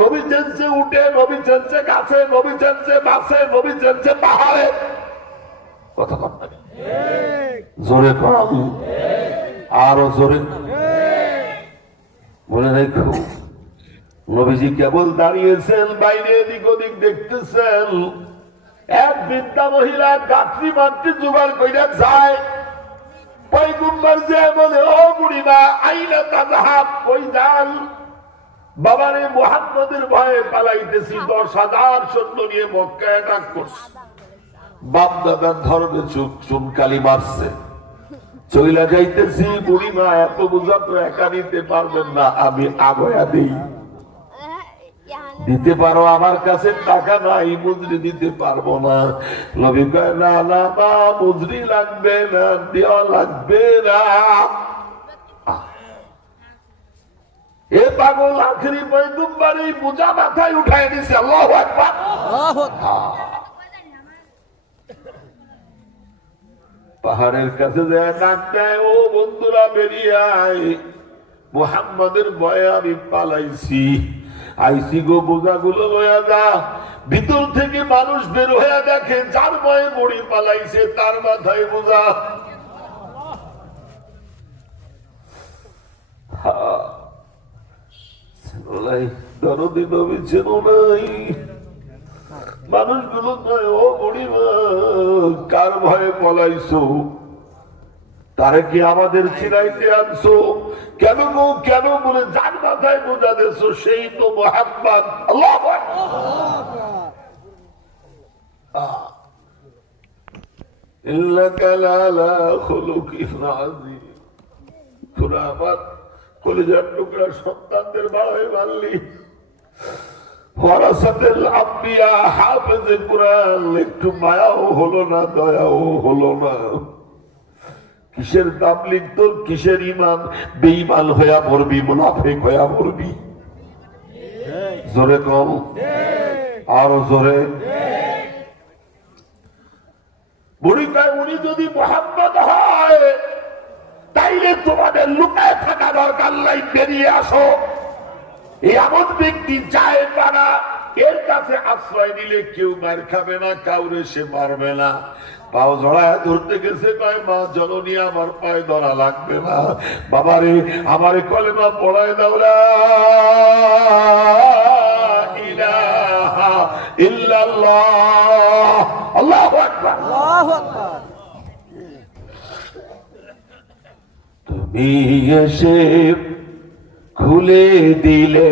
নবী চেনছে উঠে, নবী চেনছে গাছে, নবী চেনছে মাছে, নবী চেনছে পাহাড়ে। কথা কথা জোরে কম, আরো জোরে মনে রেখো। নবীজি কেবল দাঁড়িয়েছেন, বাইরে এদিক ওদিক দেখতেছেন। এক বৃদ্ধা মহিলা গাছরি মারতে জোগাড় কইরা যায়। পয়গম্বর যে বলে, ও বুড়িমা, আইনা তাযহাব, কই যান? বাবারে মুহাম্মদের ভয়ে পালাইতেছি, 10,000 সৈন্য নিয়ে মক্কায় অ্যাটাক করছে। বাপ দাদার ধর্মে চুনকালি মারছে, চইলা যাইতেছি। বুড়িমা, এত বোঝা তো একা নিতে পারবেন না, আমি আগয়া দিই। দিতে পারো? আমার কাছে টাকা নাই, মুজরি দিতে পারবো না। নবী কয়, না না না, মুজরি লাগবে না, দেওয়া লাগবে না। এ পাগল আখেরি পয়গম্বর এই বোঝা মাথায় উঠায় দিছে। আল্লাহু আকবার। পাহাড়ের কাছে যায়, ডাক দেয়, ও বন্ধুরা বেরিয়ে আয়, মুহাম্মাদের ভয়ে আমি পালাইছি, আইসি গো, বোঝাগুলো লয়া যা। ভিতর থেকে মানুষ বের হয়ে দেখে, যার ভয়ে বুড়ি পালাইছে তার মাথায় বোঝা। দরদি নবী ছিল নাই, মানুষগুলো নয়। ও বুড়িমা, কার ভয়ে পলাইছো? তারে কি আমাদের চিনাইতে আনছো? কেন গো, কেন বলে যার মাথায় বোঝা দিয়েছো সেই তো মুহাম্মদ। আল্লাহু আকবার। ইন্নাকা লাআলা খুলুকিন আযীম। তোরা আমার কলিজার টুকরা সন্তানদের বাড়াই মারলি। ওয়ারাসাতুল আম্বিয়া, হাফেজে কুরআন, একটু মায়াও হলো না, দয়াও হলো না। কিসের তাবলীগ তোর, কিসের ঈমান? বেঈমান হইয়া মরবি, মুনাফিক হইয়া মরবি। জোরে কম, আরো জোরে। বুড়ি কয়, উনি যদি মুহাম্মদ হয় তাইলে তোমাদের লুকায় থাকা দরকার নাই, বেরিয়ে আসো। এমন ব্যক্তি যায় পারা, এর কাছে আশ্রয় নিলে কেউ মার খাবে না, কাউরে সে মারবে না। পাও জড়ায় ধরতে গেছে, কয়, মা জননী, আমার পায়ে ধরা লাগবে না। বাবারে, আমারে কলেমা পড়ায় দাও, লা ইলাহা ইল্লাল্লাহ। আল্লাহু আকবার, আল্লাহু আকবার। তুমি এসে খুলে দিলে